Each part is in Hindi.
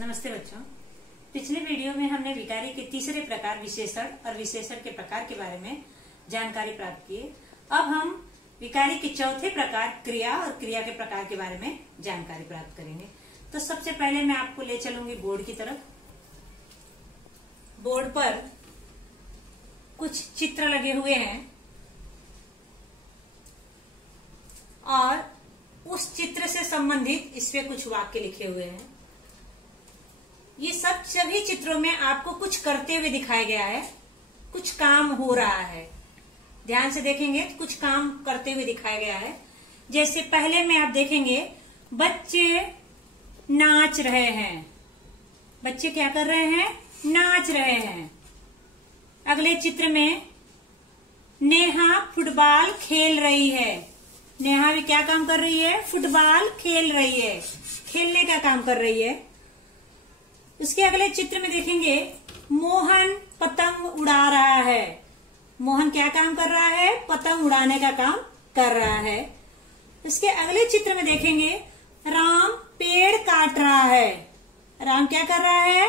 नमस्ते बच्चों। पिछले वीडियो में हमने विकारी के तीसरे प्रकार विशेषण और विशेषण के प्रकार के बारे में जानकारी प्राप्त की। अब हम विकारी के चौथे प्रकार क्रिया और क्रिया के प्रकार के बारे में जानकारी प्राप्त करेंगे। तो सबसे पहले मैं आपको ले चलूंगी बोर्ड की तरफ। बोर्ड पर कुछ चित्र लगे हुए हैं और उस चित्र से संबंधित इस पे कुछ वाक्य लिखे हुए हैं। ये सब सभी चित्रों में आपको कुछ करते हुए दिखाया गया है, कुछ काम हो रहा है। ध्यान से देखेंगे कुछ काम करते हुए दिखाया गया है। जैसे पहले में आप देखेंगे बच्चे नाच रहे हैं। बच्चे क्या कर रहे हैं? नाच रहे हैं। अगले चित्र में नेहा फुटबॉल खेल रही है। नेहा भी क्या काम कर रही है? फुटबॉल खेल रही है, खेलने का काम कर रही है। उसके अगले चित्र में देखेंगे मोहन पतंग उड़ा रहा है। मोहन क्या काम कर रहा है? पतंग उड़ाने का काम कर रहा है। उसके अगले चित्र में देखेंगे राम पेड़ काट रहा है। राम क्या कर रहा है?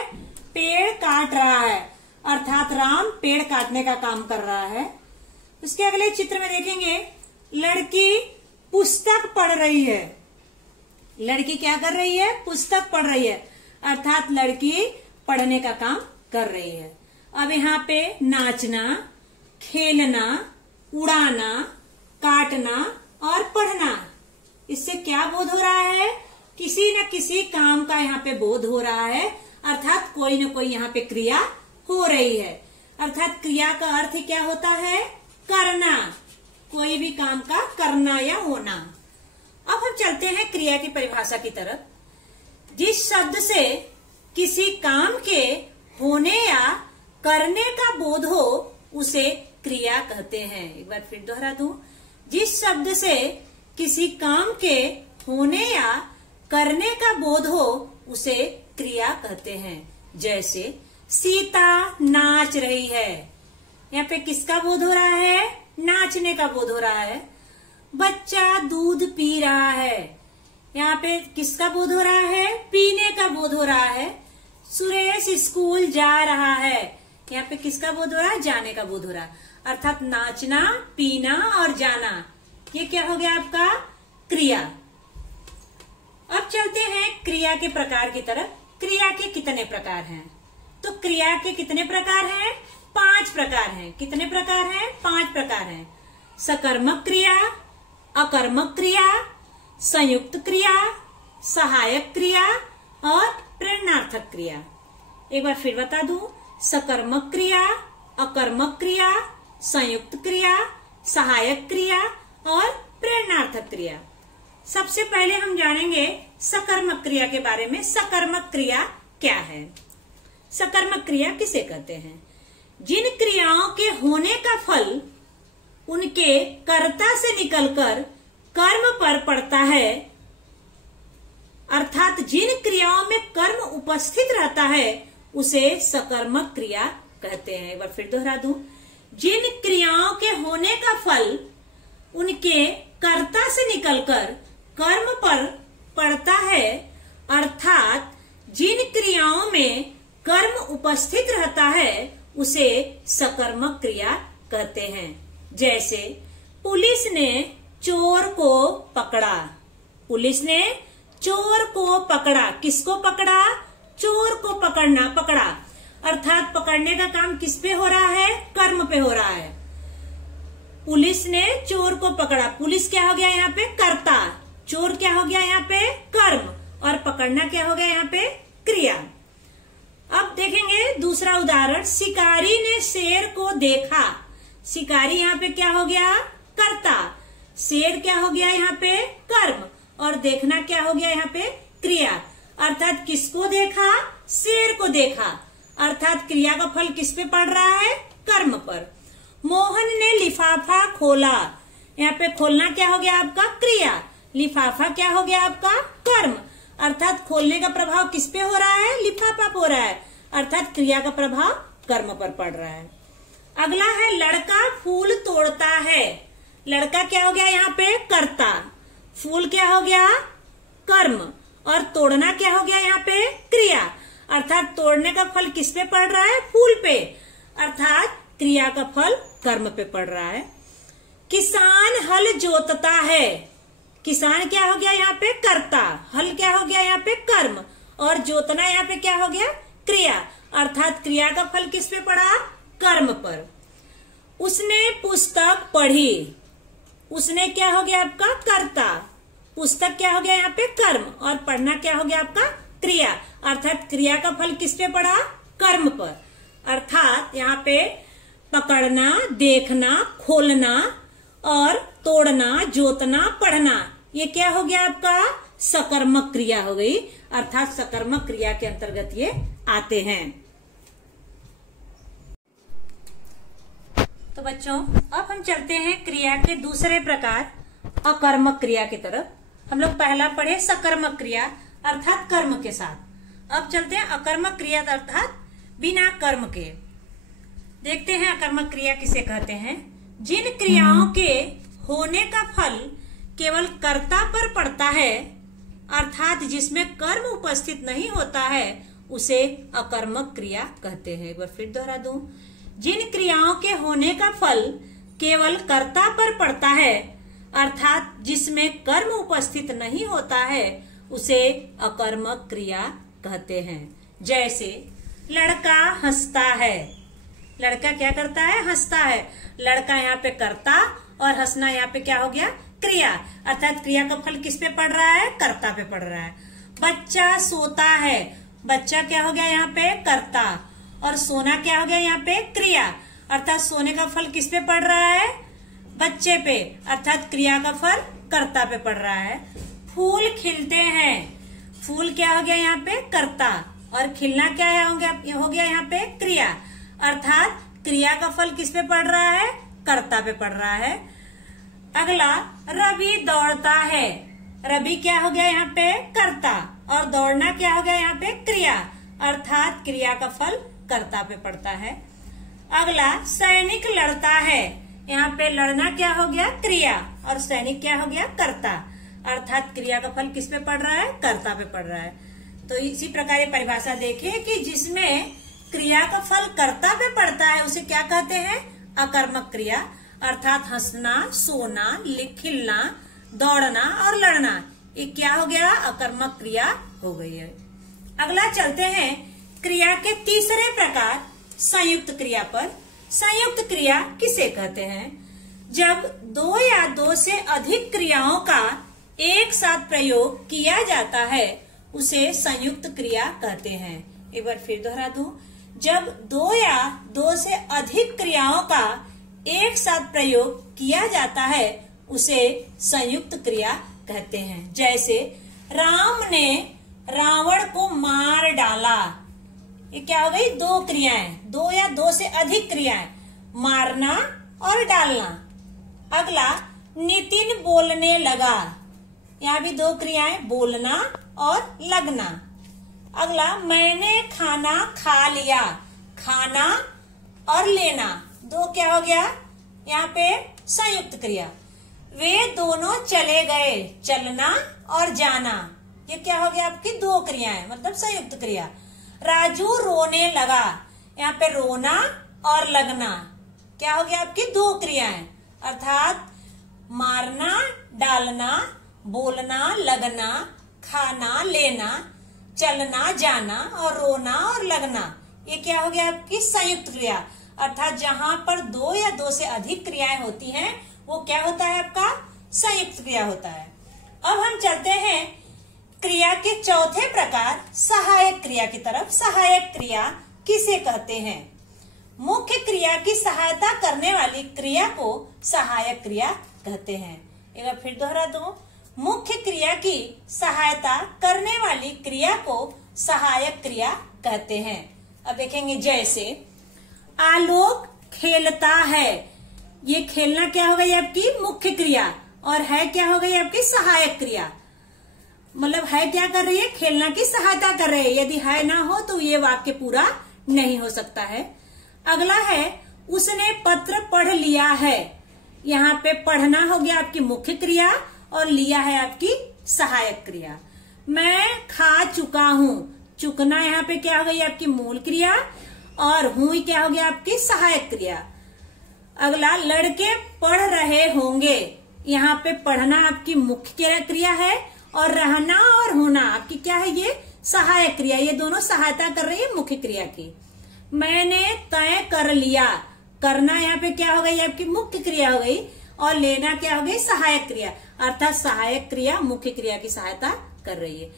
पेड़ काट रहा है, अर्थात राम पेड़ काटने का काम कर रहा है। उसके अगले चित्र में देखेंगे लड़की पुस्तक पढ़ रही है। लड़की क्या कर रही है? पुस्तक पढ़ रही है, अर्थात लड़की पढ़ने का काम कर रही है। अब यहाँ पे नाचना, खेलना, उड़ाना, काटना और पढ़ना, इससे क्या बोध हो रहा है? किसी न किसी काम का यहाँ पे बोध हो रहा है, अर्थात कोई न कोई यहाँ पे क्रिया हो रही है। अर्थात क्रिया का अर्थ क्या होता है? करना, कोई भी काम का करना या होना। अब हम चलते हैं क्रिया की परिभाषा की तरफ। जिस शब्द से किसी काम के होने या करने का बोध हो उसे क्रिया कहते हैं। एक बार फिर दोहरा दूं। जिस शब्द से किसी काम के होने या करने का बोध हो उसे क्रिया कहते हैं। जैसे सीता नाच रही है। यहाँ पे किसका बोध हो रहा है? नाचने का बोध हो रहा है। बच्चा दूध पी रहा है। यहाँ पे किसका बोध हो रहा है? पीने का बोध हो रहा है। सुरेश स्कूल जा रहा है। यहाँ पे किसका बोध हो रहा है? जाने का बोध हो रहा है। अर्थात नाचना, पीना और जाना, ये क्या हो गया आपका? क्रिया। अब चलते हैं क्रिया के प्रकार की तरफ। क्रिया के कितने प्रकार हैं? तो क्रिया के कितने प्रकार हैं? 5 प्रकार हैं। कितने प्रकार हैं? 5 प्रकार हैं। सकर्मक क्रिया, अकर्मक क्रिया, संयुक्त क्रिया, सहायक क्रिया और प्रेरणार्थक क्रिया। एक बार फिर बता दूं। सकर्मक क्रिया, अकर्मक क्रिया, संयुक्त क्रिया, सहायक क्रिया और प्रेरणार्थक क्रिया। सबसे पहले हम जानेंगे सकर्मक क्रिया के बारे में। सकर्मक क्रिया क्या है? सकर्मक क्रिया किसे कहते हैं? जिन क्रियाओं के होने का फल उनके कर्ता से निकलकर कर्म पर पड़ता है, अर्थात जिन क्रियाओं में कर्म उपस्थित रहता है उसे सकर्मक क्रिया कहते हैं। एक बार फिर दोहरा दूं। जिन क्रियाओं के होने का फल उनके कर्ता से निकलकर कर्म पर पड़ता है, अर्थात जिन क्रियाओं में कर्म उपस्थित रहता है उसे सकर्मक क्रिया कहते हैं। जैसे पुलिस ने चोर को पकड़ा। पुलिस ने चोर को पकड़ा। किसको पकड़ा? चोर को पकड़ा, अर्थात पकड़ने का काम किस पे हो रहा है? कर्म पे हो रहा है। पुलिस ने चोर को पकड़ा। पुलिस क्या हो गया यहाँ पे? कर्ता। चोर क्या हो गया यहाँ पे? कर्म। और पकड़ना क्या हो गया यहाँ पे? क्रिया। अब देखेंगे दूसरा उदाहरण। शिकारी ने शेर को देखा। शिकारी यहाँ पे क्या हो गया? कर्ता। शेर क्या हो गया यहाँ पे? कर्म। और देखना क्या हो गया यहाँ पे? क्रिया। अर्थात किसको देखा? शेर को देखा, अर्थात क्रिया का फल किस पे पड़ रहा है? कर्म पर। मोहन ने लिफाफा खोला। यहाँ पे खोलना क्या हो गया आपका? क्रिया। लिफाफा क्या हो गया आपका? कर्म। अर्थात खोलने का प्रभाव किस पे हो रहा है? लिफाफा पे हो रहा है, अर्थात क्रिया का प्रभाव कर्म पर पड़ रहा है। अगला है लड़का फूल तोड़ता है। लड़का क्या हो गया यहाँ पे? कर्ता। फूल क्या हो गया? कर्म। और तोड़ना क्या हो गया यहाँ पे? क्रिया। तोड़ने का फल किस पे पड़ रहा है? फूल पे, अर्थात क्रिया का फल कर्म पे पड़ रहा है। किसान हल जोतता है, किसान क्या हो गया यहाँ पे? कर्ता। हल क्या हो गया यहाँ पे? कर्म। और जोतना यहाँ पे क्या हो गया? क्रिया, अर्थात क्रिया का फल किस पे पड़ा? कर्म पर। उसने पुस्तक पढ़ी, उसने क्या हो गया आपका? कर्ता। पुस्तक क्या हो गया यहाँ पे? कर्म। और पढ़ना क्या हो गया आपका? क्रिया, अर्थात क्रिया का फल किस पे पड़ा? कर्म पर। अर्थात यहाँ पे पकड़ना, देखना, खोलना और तोड़ना, जोतना, पढ़ना, ये क्या हो गया आपका? सकर्मक क्रिया हो गई, अर्थात सकर्मक क्रिया के अंतर्गत ये आते हैं। तो बच्चों, अब हम चलते हैं क्रिया के दूसरे प्रकार अकर्मक क्रिया की तरफ। हम लोग पहला पढ़े सकर्मक क्रिया अर्थात कर्म के साथ। अब चलते हैं अकर्मक क्रिया अर्थात बिना कर्म के। देखते हैं अकर्मक क्रिया किसे कहते हैं। जिन क्रियाओं के होने का फल केवल कर्ता पर पड़ता है, अर्थात जिसमें कर्म उपस्थित नहीं होता है, उसे अकर्मक क्रिया कहते हैं। एक बार फिर दोहरा दूं। जिन क्रियाओं के होने का फल केवल कर्ता पर पड़ता है, अर्थात जिसमें कर्म उपस्थित नहीं होता है, उसे अकर्मक क्रिया कहते हैं। जैसे लड़का हंसता है, लड़का क्या करता है? हंसता है। लड़का यहाँ पे कर्ता और हंसना यहाँ पे क्या हो गया? क्रिया, अर्थात क्रिया का फल किस पे पड़ रहा है? कर्ता पे पड़ रहा है। बच्चा सोता है, बच्चा क्या हो गया यहाँ पे? कर्ता। और सोना क्या हो गया यहाँ पे? क्रिया, अर्थात सोने का फल किस पे पड़ रहा है? बच्चे पे, अर्थात क्रिया का फल कर्ता पे पड़ रहा है। फूल खिलते हैं, फूल क्या हो गया यहाँ पे? कर्ता। और खिलना क्या है? हो गया यहाँ पे? क्रिया, अर्थात क्रिया का फल किस पे पड़ रहा है? कर्ता पे पड़ रहा है। अगला, रवि दौड़ता है, रवि क्या हो गया यहाँ पे? कर्ता। और दौड़ना क्या हो गया यहाँ पे? क्रिया, अर्थात क्रिया का फल कर्ता पे पड़ता है। अगला, सैनिक लड़ता है, यहाँ पे लड़ना क्या हो गया? क्रिया। और सैनिक क्या हो गया? कर्ता, अर्थात क्रिया का फल किस पे पड़ रहा है? कर्ता पे पड़ रहा है। तो इसी प्रकार ये परिभाषा देखिए कि जिसमें क्रिया का फल कर्ता पे पड़ता है उसे क्या कहते हैं? अकर्मक क्रिया, अर्थात हंसना, सोना, खिलना, दौड़ना और लड़ना, ये क्या हो गया? अकर्मक क्रिया हो गई है। अगला चलते हैं क्रिया के तीसरे प्रकार संयुक्त क्रिया पर। संयुक्त क्रिया किसे कहते हैं? जब दो या दो से अधिक क्रियाओं का एक साथ प्रयोग किया जाता है, उसे संयुक्त क्रिया कहते हैं। एक बार फिर दोहरा दूं। जब दो या दो से अधिक क्रियाओं का एक साथ प्रयोग किया जाता है, उसे संयुक्त क्रिया कहते हैं। जैसे राम ने रावण को मार डाला, ये क्या हो गई? दो क्रियाएं, दो या दो से अधिक क्रियाएं, मारना और डालना। अगला, नितिन बोलने लगा, यहाँ भी दो क्रियाएं, बोलना और लगना। अगला, मैंने खाना खा लिया, खाना और लेना, दो क्या हो गया यहाँ पे? संयुक्त क्रिया। वे दोनों चले गए, चलना और जाना, ये क्या हो गया? आपकी दो क्रियाएं, मतलब संयुक्त क्रिया। राजू रोने लगा, यहाँ पे रोना और लगना, क्या हो गया? आपकी दो क्रियाएं, अर्थात मारना, डालना, बोलना, लगना, खाना, लेना, चलना, जाना और रोना और लगना, ये क्या हो गया? आपकी संयुक्त क्रिया, अर्थात जहां पर दो या दो से अधिक क्रियाएं होती हैं, वो क्या होता है? आपका संयुक्त क्रिया होता है। अब हम चलते हैं क्रिया के चौथे प्रकार सहायक क्रिया की तरफ। सहायक क्रिया किसे कहते हैं? मुख्य क्रिया की सहायता करने वाली क्रिया को सहायक क्रिया कहते हैं। एक बार फिर दोहरा दो। मुख्य क्रिया की सहायता करने वाली क्रिया को सहायक क्रिया कहते हैं। अब देखेंगे, जैसे आलोक खेलता है, ये खेलना क्या हो गई? आपकी मुख्य क्रिया, और है क्या हो गई? आपकी सहायक क्रिया। मतलब है क्या कर रही है? खेलना की सहायता कर रही है। यदि है ना हो तो ये वाक्य पूरा नहीं हो सकता है। अगला है, उसने पत्र पढ़ लिया है, यहाँ पे पढ़ना हो गया आपकी मुख्य क्रिया और लिया है आपकी सहायक क्रिया। मैं खा चुका हूँ, चुकना यहाँ पे क्या हो गई आपकी मूल क्रिया, और हुई क्या हो गया आपकी सहायक क्रिया। अगला लड़के पढ़ रहे होंगे, यहाँ पे पढ़ना आपकी मुख्य क्रिया है और रहना और होना आपकी क्या है, ये सहायक क्रिया। ये दोनों सहायता कर रही है मुख्य क्रिया की। मैंने तय कर लिया, करना यहाँ पे क्या हो गई आपकी मुख्य क्रिया हो गई, और लेना क्या हो गई सहायक क्रिया। अर्थात सहायक क्रिया मुख्य क्रिया की सहायता कर रही है।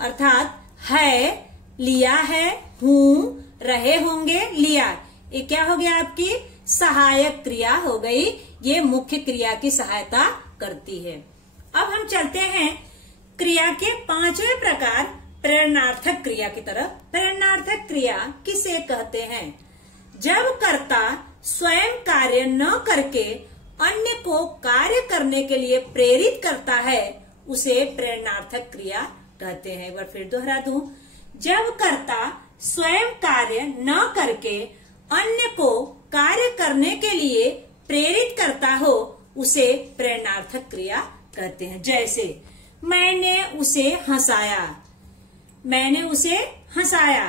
अर्थात है, लिया है, हूं, रहे होंगे, लिया, ये क्या हो गया आपकी सहायक क्रिया हो गई, ये मुख्य क्रिया की सहायता करती है। अब हम चलते हैं क्रिया के पांचवें प्रकार प्रेरणार्थक क्रिया की तरफ। प्रेरणार्थक क्रिया किसे कहते हैं? जब कर्ता स्वयं कार्य न करके अन्य को कार्य करने के लिए प्रेरित करता है, उसे प्रेरणार्थक क्रिया कहते हैं। एक बार फिर दोहरा दूं, जब कर्ता स्वयं कार्य न करके अन्य को कार्य करने के लिए प्रेरित करता हो, उसे प्रेरणार्थक क्रिया कहते हैं। जैसे मैंने उसे हंसाया, मैंने उसे हंसाया,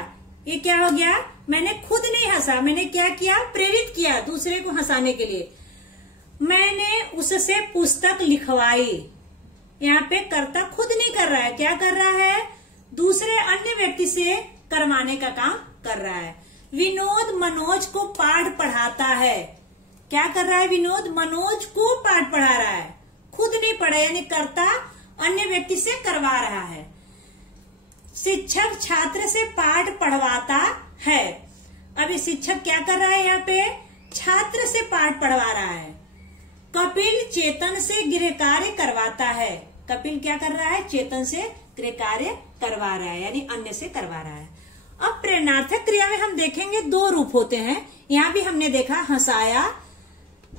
ये क्या हो गया, मैंने खुद नहीं हंसा, मैंने क्या किया, प्रेरित किया दूसरे को हंसाने के लिए। मैंने उससे पुस्तक लिखवाई, यहाँ पे कर्ता खुद नहीं कर रहा है, क्या कर रहा है, दूसरे अन्य व्यक्ति से करवाने का काम कर रहा है। विनोद मनोज को पाठ पढ़ाता है, क्या कर रहा है, विनोद मनोज को पाठ पढ़ा रहा है, खुद नहीं पढ़ा, यानी कर्ता अन्य व्यक्ति से करवा रहा है। शिक्षक छात्र से पाठ पढ़वाता है, अभी शिक्षक क्या कर रहा है, यहाँ पे छात्र से पाठ पढ़वा रहा है। कपिल चेतन से गृह कार्य करवाता है, कपिल क्या कर रहा है, चेतन से गृह कार्य करवा रहा है, यानी अन्य से करवा रहा है। अब प्रेरणार्थक क्रिया में हम देखेंगे दो रूप होते हैं। यहाँ भी हमने देखा हंसाया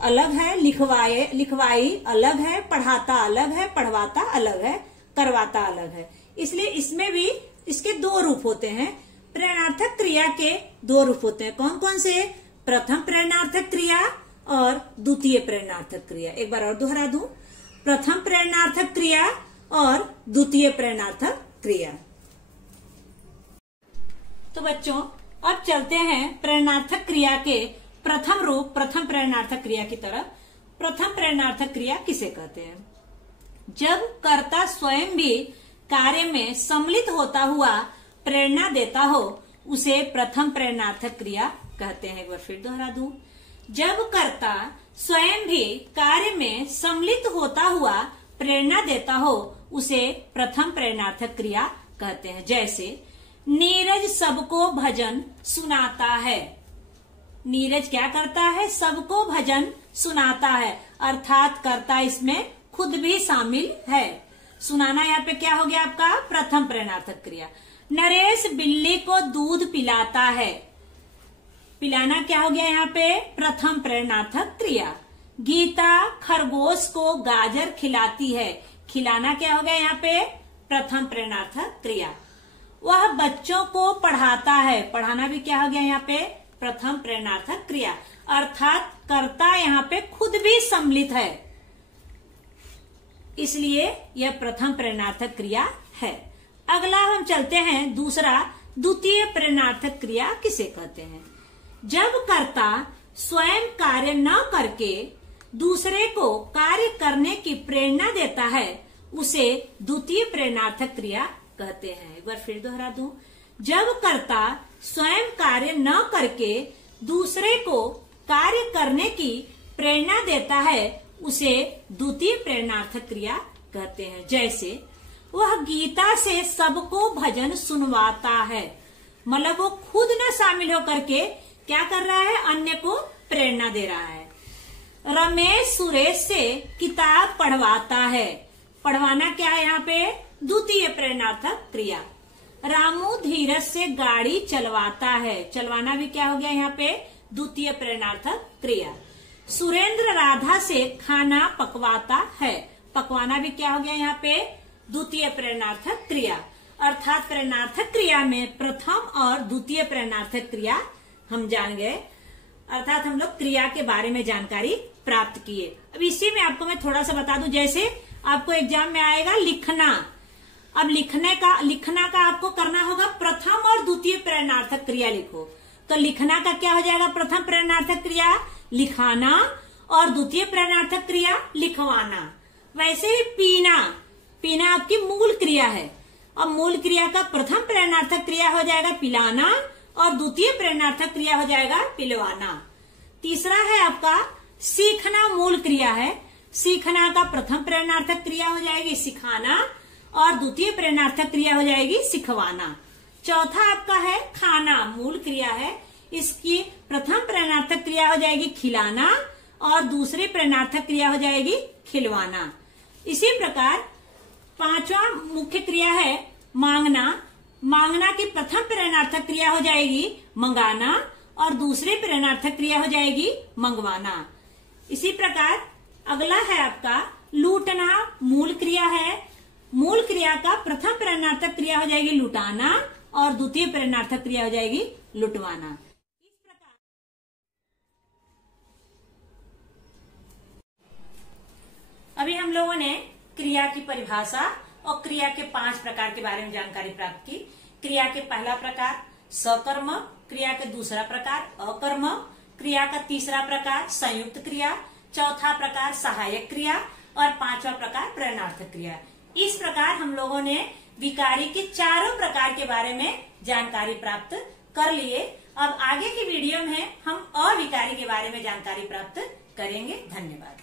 अलग है, लिखवाई अलग है, पढ़ाता अलग है, पढ़वाता अलग है, करवाता अलग है। इसलिए इसमें भी इसके दो रूप होते हैं। प्रेरणार्थक क्रिया के दो रूप होते हैं, कौन कौन से, प्रथम प्रेरणार्थक क्रिया और द्वितीय प्रेरणार्थक क्रिया। एक बार और दोहरा दूं, प्रथम प्रेरणार्थक क्रिया और द्वितीय प्रेरणार्थक क्रिया। तो बच्चों अब चलते हैं प्रेरणार्थक क्रिया के प्रथम रूप, प्रथम प्रेरणार्थक क्रिया की तरफ। प्रथम प्रेरणार्थक क्रिया किसे कहते हैं? जब कर्ता स्वयं भी कार्य में सम्मिलित होता हुआ प्रेरणा देता हो, उसे प्रथम प्रेरणार्थक क्रिया कहते हैं। एक बार फिर दोहरा दूं, जब कर्ता स्वयं भी कार्य में सम्मिलित होता हुआ प्रेरणा देता हो, उसे प्रथम प्रेरणार्थक क्रिया कहते हैं। जैसे नीरज सबको भजन सुनाता है, नीरज क्या करता है, सबको भजन सुनाता है, अर्थात कर्ता इसमें खुद भी शामिल है। सुनाना यहाँ पे क्या हो गया आपका प्रथम प्रेरणार्थक क्रिया। नरेश बिल्ली को दूध पिलाता है, पिलाना क्या हो गया यहाँ पे प्रथम प्रेरणार्थक क्रिया। गीता खरगोश को गाजर खिलाती है, खिलाना क्या हो गया यहाँ पे प्रथम प्रेरणार्थक क्रिया। वह बच्चों को पढ़ाता है, पढ़ाना भी क्या हो गया यहाँ पे प्रथम प्रेरणार्थक क्रिया, अर्थात कर्ता यहाँ पे खुद भी सम्मिलित है, इसलिए यह प्रथम प्रेरणार्थक क्रिया है। अगला हम चलते हैं दूसरा, द्वितीय प्रेरणार्थक क्रिया किसे कहते हैं? जब कर्ता स्वयं कार्य न करके दूसरे को कार्य करने की प्रेरणा देता है, उसे द्वितीय प्रेरणार्थक क्रिया कहते हैं। एक बार फिर दोहरा दूं, जब कर्ता स्वयं कार्य न करके दूसरे को कार्य करने की प्रेरणा देता है, उसे द्वितीय प्रेरणार्थक क्रिया कहते हैं। जैसे वह गीता से सबको भजन सुनवाता है, मतलब वो खुद न शामिल होकर के क्या कर रहा है, अन्य को प्रेरणा दे रहा है। रमेश सुरेश से किताब पढ़वाता है, पढ़वाना क्या है यहाँ पे द्वितीय प्रेरणार्थक क्रिया। रामू धीरज से गाड़ी चलवाता है, चलवाना भी क्या हो गया यहाँ पे द्वितीय प्रेरणार्थक क्रिया। सुरेंद्र राधा से खाना पकवाता है, पकवाना भी क्या हो गया यहाँ पे द्वितीय प्रेरणार्थक क्रिया। अर्थात प्रेरणार्थक क्रिया में प्रथम और द्वितीय प्रेरणार्थक क्रिया हम जान गए, अर्थात हम लोग क्रिया के बारे में जानकारी प्राप्त किए। अब इसी में आपको मैं थोड़ा सा बता दूं, जैसे आपको एग्जाम में आएगा लिखना, अब लिखना का आपको करना होगा, प्रथम और द्वितीय प्रेरणार्थक क्रिया लिखो। तो लिखना का क्या हो जाएगा? प्रथम प्रेरणार्थक क्रिया लिखाना और द्वितीय प्रेरणार्थक क्रिया लिखवाना। वैसे ही पीना आपकी मूल क्रिया है, और मूल क्रिया का प्रथम प्रेरणार्थक क्रिया हो जाएगा पिलाना और द्वितीय प्रेरणार्थक क्रिया हो जाएगा पिलवाना। तीसरा है आपका सीखना, मूल क्रिया है। सीखना का प्रथम प्रेरणार्थक क्रिया हो जाएगी सिखाना और द्वितीय प्रेरणार्थक क्रिया हो जाएगी सिखवाना। चौथा आपका है खाना, मूल क्रिया है। इसकी प्रथम प्रेरणार्थक क्रिया हो जाएगी खिलाना और दूसरी प्रेरणार्थक क्रिया हो जाएगी खिलवाना। इसी प्रकार पांचवा मुख्य क्रिया है मांगना। मांगना की प्रथम प्रेरणार्थक क्रिया हो जाएगी मंगाना और दूसरी प्रेरणार्थक क्रिया हो जाएगी मंगवाना। इसी प्रकार अगला है आपका लूटना, मूल क्रिया है। मूल क्रिया का प्रथम प्रेरणार्थक क्रिया हो जाएगी लुटाना और द्वितीय प्रेरणार्थक क्रिया हो जाएगी लुटवाना। इस प्रकार अभी हम लोगों ने क्रिया की परिभाषा और क्रिया के 5 प्रकार के बारे में जानकारी प्राप्त की। क्रिया के पहला प्रकार सकर्मक, क्रिया के दूसरा प्रकार अकर्मक, क्रिया का तीसरा प्रकार संयुक्त क्रिया, चौथा प्रकार सहायक क्रिया और पांचवा प्रकार प्रेरणार्थक क्रिया। इस प्रकार हम लोगों ने विकारी के चारों प्रकार के बारे में जानकारी प्राप्त कर लिए। अब आगे की वीडियो में हम अविकारी के बारे में जानकारी प्राप्त करेंगे। धन्यवाद।